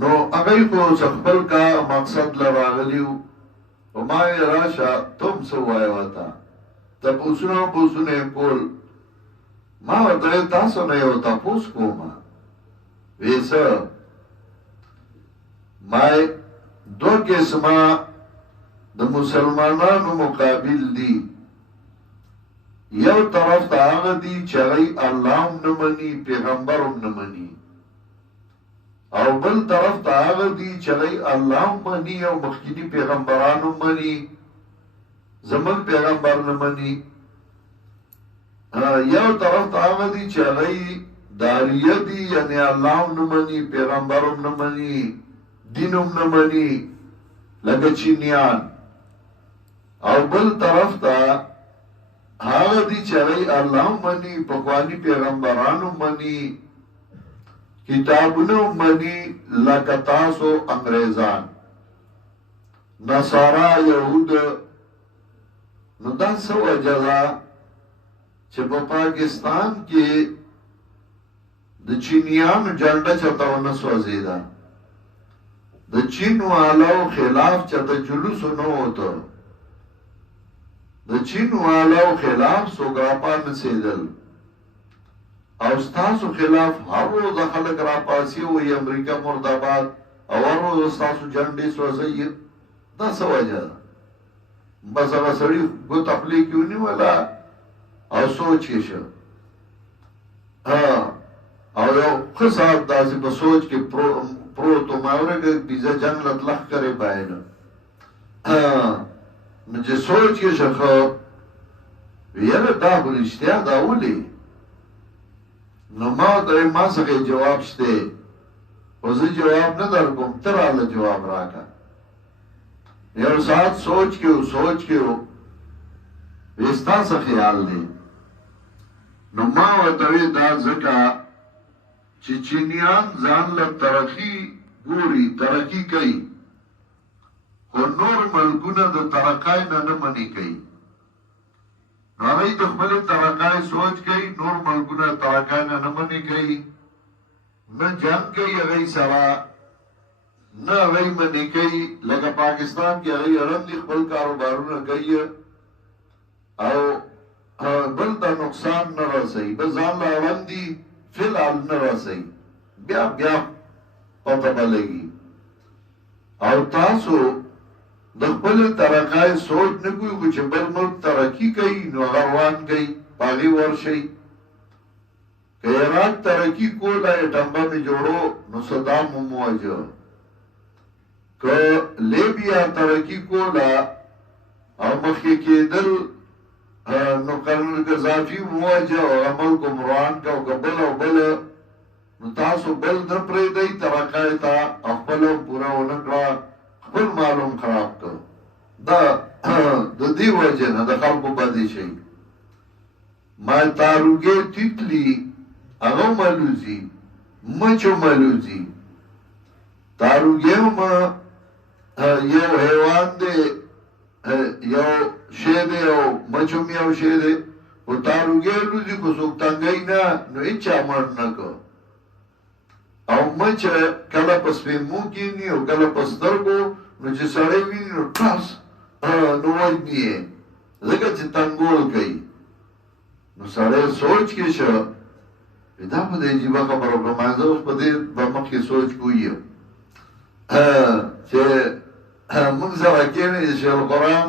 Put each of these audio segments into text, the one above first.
نو اگئی کو سخبل کا مقصد لراغلیو ومائی راشا تم سوائی واتا تا پوسنے کول ما ورته تاسو نه یو تاسو کوم ویسا ما دو قسمه د مسلمانانو مقابل دي یو طرف ته هغه دي چې هغه الله هم نه مني پیغمبر هم نه مني او بل طرف ته هغه دي چې هغه الله هم مني او مخکینی پیغمبرانو هم مني زمون پیغمبر نه مني یو طرف ته هغه دي چې هغه داریه دي یعنی الله هم نه مني پیغمبر هم نه مني دین هم نه مني لکه چینیان او بل طرف ته هغه دي چې هغه الله هم مني پخواني پیغمبرانو هم مني کتابونه هم مني لکه تاسو انګریزان نصارا یهود نو دا څه وجه ده چې په پاکستان کې د چینیانو جنډه چاته ونه سوځېده د چین والو خلاف چاته جلوس نه وته د چین والو خلاف سوګراپا نسیدل او ستاسو خلاف هر روز خلک راپاسي وي امریکا مرداباد او هر روز ستاسو جنډې سوځي دا څه وجه ده بس هغه سړي ګوت خپلې کې ونیوله او سوچ یې شو او یو ښه ساعت داسې په سوچ کې پروت و ما ورګه بیزه جنګ لطلق کرے باید نو چې سوچ یې شو ویره دا خو رښتیا دا ولې نو ما ته ما څخه جواب شته خو زه جواب نه درکوم ته راله جواب راکړه یو ساعت سوچ کې و وستا څه خیال دی نو ما ورته وی دا ځکه چې چینیان ځان له ترقي ګوري ترقي کوي خو نور ملکونه د ترقای نه منې کوي نو هغوی د خپلې ترقای سوچ کوي نور ملکونه ترقای نه منې کوي نه جنګ کوي هغوی سره نه هغوی منې کوي لکه پاکستان کې هغوی اړندې خپل کاروبارونه کوي او بل ته نقصان نه رسوي بس ځان له اړندې فلحال نه رسوي بیا پته به لګي او تاسو د خپلې ترقۍ سوچ نه کوئ خو چې بل ملک ترقي کوي نو هغه روان کوي په هغې ورشئ که عراق ترقي کوله ایټم بم یې جوړو نو صدام هم وواژه که لیبیا ترقي کوله او مخکې کېدل نو کرنل قذافي مواجه او عمل کو مروان کا او بل او بل نو تاسو بل نه پرېږدئ ترقۍ ته خپل پوره ونه کړه خپل معلوم خراب کړ دا د دې وجه نه د خلکو بدې شي ما تاروګې تیتلی هغه ملوزي مچو ملوزي تاروګې ما یو حیوان دی یو شی دی او مچو هم یو شی دی خو تاروګې لوزي خو څوک تنګی نه نو هېچا مړ نه کړ او مچ کله په سپېمو کېني او کله په سترګو نو چې سړی ویني نو ټاس نو وژني یې ځکه چې تنګول کوي نو سړی سوچ کې شو دا په دې عجیبه خبره وکړه ما زه اوس په دې به مخکې سوچ کوي چې موږ سره کېنئ چې القرآن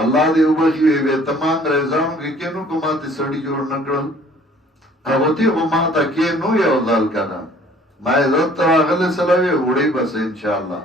الله دې وبخي وی تمام انګریزانو کې کېنو که ماته سړي جوړ نه کړل هغوی خو ماته کېنو یو ځل که نه ما عزت ته راغلی سلوي وړئ بس انشاءالله